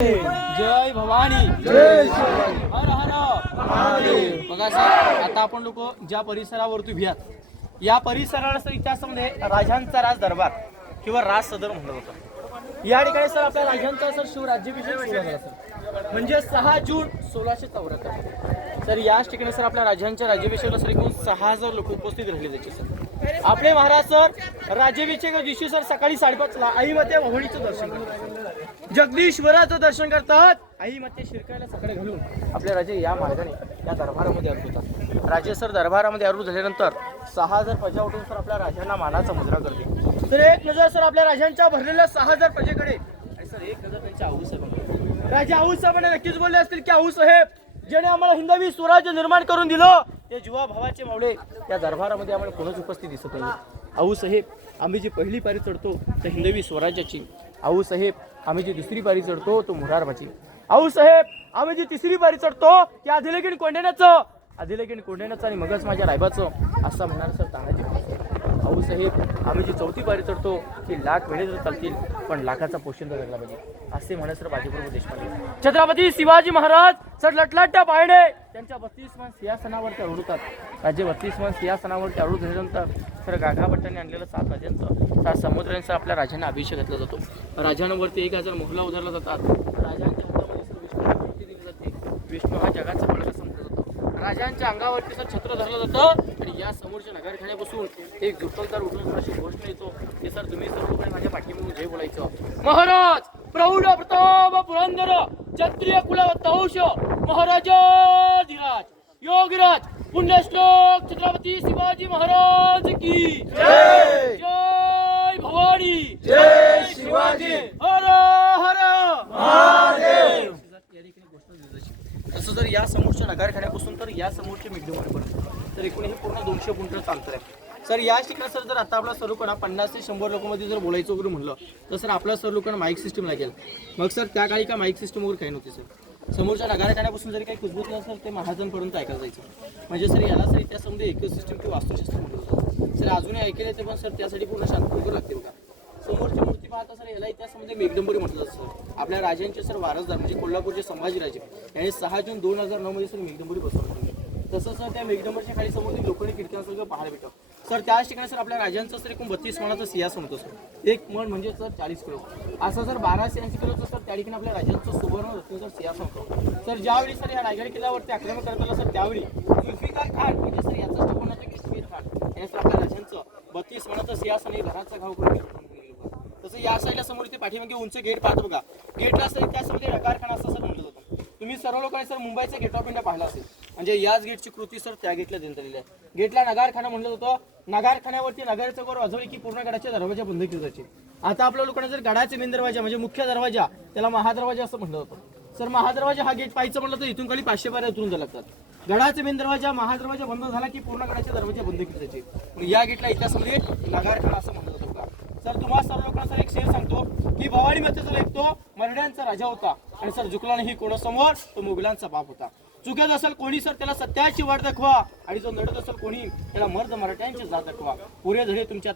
जय भवानी जय हर हर महादेव. बघा सर, आता आपण लोक ज्या परिसरावरती उभ्यात या परिसराला सर इतिहासामध्ये राजांचा राज दरबार किंवा राज सदर म्हणलं होतं. या ठिकाणी सर आपल्या राजांचा सर शिवराज्याभिषेक सुरू झाला सर, म्हणजे 6 जून 1674. सर याच ठिकाणी सर आपल्या राजांच्या राज्याभिषेकाला सर एकूण 6000 लोक उपस्थित राहिले त्याचे सर. आपले महाराज सर राज्याभिषेक दिवशी सर सकाळी 5:30 ला आई माते भवानीचं दर्शन करतात, जगदीश्वराचं दर्शन करतात. आई माते शिरकायला सकाळी घालून आपले राजे या मार्गाने या दरबारामध्ये आरू होतात. राजे सर दरबारामध्ये आरू झाल्यानंतर 6000 प्रजा उठून सर आपल्या राजांना मानाचा मुजरा करते. तर एक नजर सर आपल्या राजांच्या भरलेल्या 6000 प्रजेकडे आणि सर एक नजर त्यांच्या आऊसाहेबांकडे. राजे आऊसाहेबांना नक्कीच बोलले असतील की आऊसाहेब, ज्याने आम्हाला हिंदवी स्वराज्य निर्माण करून दिलं ते जुवा भावाचे मावळे या दरबारामध्ये आम्हाला कोणच उपस्थित दिसत नाही. आऊसाहेब, आम्ही जी पहिली पारी चढतो तर हिंदवी स्वराज्याची. आऊसाहेब, आम्ही जी दुसरी पारी चढतो तो मुरारबाची. आऊसाहेब, आम्ही जी तिसरी पारी चढतो की आदिलकीन कोंढेण्याचं, आदिलकीन कोंढेण्याचं आणि मगच माझ्या रायबाचं असं म्हणणार सर तानाजी. आऊसाहेब, आम्ही जी चौथी पारी चढतो की लाख वेळे जर चालतील पण लाखाचा पोशिंदा धरला पाहिजे असे म्हणत सर बाजीप्रभू देशपांडे. छत्रपती शिवाजी महाराज सर लटलाटच्या पायने त्यांच्या 32 मान सिंहासनावरती आरूढतात. राज्य 32 मान सिंहासनावरती आरूढ झाल्यानंतर सर गागाभट्टांनी आणलेलं 7 राजांचं 7 समुद्रांचा आपल्या राजांना अभिषेक घातला जातो. राजांवरती 1000 मोहला उधरला जातात. राजांच्या हातामध्ये सर विष्णू मूर्ती दिली जाते. विष्णू हा जगाचा बळग असं म्हटलं जातं. राजांच्या अंगावरती सर छत्र धरलं जातं आणि या समोरच्या नगरखान्यापासून एक झुकलदार उठून अशी घोषणा येतो की सर तुम्ही सर्व लोकांनी माझ्या पाठीमागून जय बोलायचं. महाराज प्रौढ प्रताप पुरंदर क्षत्रिय कुलवंश महाराजाधिराज योगीराज पुण्यश्लोक छत्रपती शिवाजी महाराज की जय. जय भवानी जय शिवाजी हर हर महादेव. तसं जर या समोरच्या नगारखान्यापासून तर या समोरच्या मिडडीपर्यंत तर एकूण हे पूर्ण 200 गुंठेचं अंतर आहे. सर या ठिकाणी सर जर आता आपला सर्व लोकांना 50 ते 100 लोकांमध्ये जर बोलायचं वगैरे म्हणलं तर सर आपल्या सर्व लोकांना माईक सिस्टम लागेल. मग सर त्या काळी का माईक सिस्टम वगैरे काही नव्हते सर. समोरच्या नगारखान्यापासून जरी काही कुजबूत नसेल तर ते महाजनपर्यंत ऐकायला जायचं. म्हणजे सर याला सर इतिहासामध्ये एकच सिस्टम किंवा वास्तुशास्त्र म्हणलं होतं. सर अजूनही ऐकेल ते पण सर त्यासाठी पूर्ण शांत वगैरे लागते बघा. समोरची मूर्ती पाहता सर याला इतिहासामध्ये मेघडंबरी म्हटलं जातं सर. आपल्या राजांचे सर वारसदार म्हणजे कोल्हापूरचे संभाजीराजे यांनी 6 जून 2009 मध्ये सर मेघडंबरी बसवली. तसं सर त्या मेघडंबरच्या खाली समोर लोखंडी खिडक्यांसह पाहायला भेटतं. सर त्याच ठिकाणी सर आपल्या राजांचं सर एकूण 32 मणाचं सिंहासन होतं सर. एक मण म्हणजे सर 40 किलो. असं सर 1280 किलोचं सर त्या ठिकाणी आपल्या राजांचं सुवर्ण रत्न सर सिंहासन होतं. सर ज्यावेळी सर या रायगड किल्ल्यावरती आक्रमण करत आलं सर त्यावेळी जुल्फिकार खान म्हणजे सर याचा स्थापन होतं की समीर खान याने सर आपल्या राजांचं 32 मणाचं सिंहासन हे घराचा घाव करून. तसं या साईडला समोर इथे पाठीमागे उंच गेट पाहतो बघा. गेटला सर त्यासाठी नगारखाना असं सर म्हटलं जातं. तुम्ही सर्व लोकांनी सर मुंबईचा गेट ऑफ इंडिया पाहिला असेल. म्हणजे याच गेटची कृती सर त्या गेटला देण्यात आलेली आहे. गेटला नगारखाना म्हणलं होतं. नगारखान्यावरती नगारचं वर वाजवले की पूर्ण गडाचे दरवाजा बंद केले जायचे. आता आपल्या लोकांना जर गडाचे मेन दरवाजा म्हणजे मुख्य दरवाजा त्याला महादरवाजा असं म्हटलं होतं. सर महादरवाजा हा गेट पाहायचं म्हटलं तर इथून खाली 500 पायऱ्या उतरून जायला लागतात. गडाचे मेन दरवाजा महादरवाजा बंद झाला की पूर्ण गडाचे दरवाजे बंद केले जायचे. या गेटला इतिहासामध्ये नगारखाना असं म्हटलं जातं बघा. सर तुम्हाला सर्व लोकांना सर एक शेर सांगतो की भवानी मातेचा एक तो मरड्यांचा राजा होता आणि सर झुकला नाही कोणासमोर तो मुघलांचा बाप होता. चुकत असेल कोणी सर त्याला सत्याची वाट दाखवा आणि जो नडत असेल कोणी त्याला मर्द मराठ्यांची जात दाखवा. पुरे धडे तुमच्या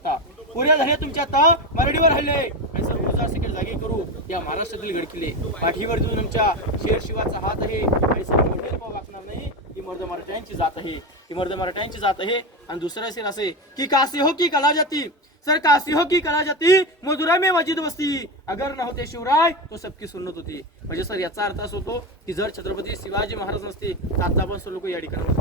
आता मराठीवर हल्ले आणि सर 1000 सेकंड जागे करू या महाराष्ट्रातील गडकिल्ले. पाठीवर देऊन तुमच्या शेर शिवाचा हात आहे आणि सर मोठे वाकणार नाही. ही मर्द मराठ्यांची जात आहे, ही मर्द मराठ्यांची जात आहे. आणि दुसरं शेर असे की काशी हो की कला जाती, सर काशी हो की कला जाती मधुरा में मस्जिद बसती अगर न होते शिवराय तो सबकी सुन्नत होती. म्हणजे सर याचा अर्थ असा होतो की जर छत्रपती शिवाजी महाराज नसते तर आता पण सर लोक या ठिकाणी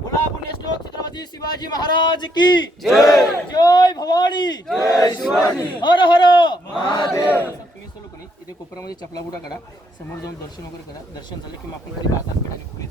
बोला पुण्यश्लोक छत्रपती शिवाजी महाराज की जय. जय भवानी जय शिवाजी हर हर महादेव. तुम्ही सर्व लोकांनी इथे कोपऱ्यामध्ये चपला बुटा करा, समोर जाऊन दर्शन वगैरे करा. दर्शन झालं की मग आपण खाली बाजारपेठ आणि पुढे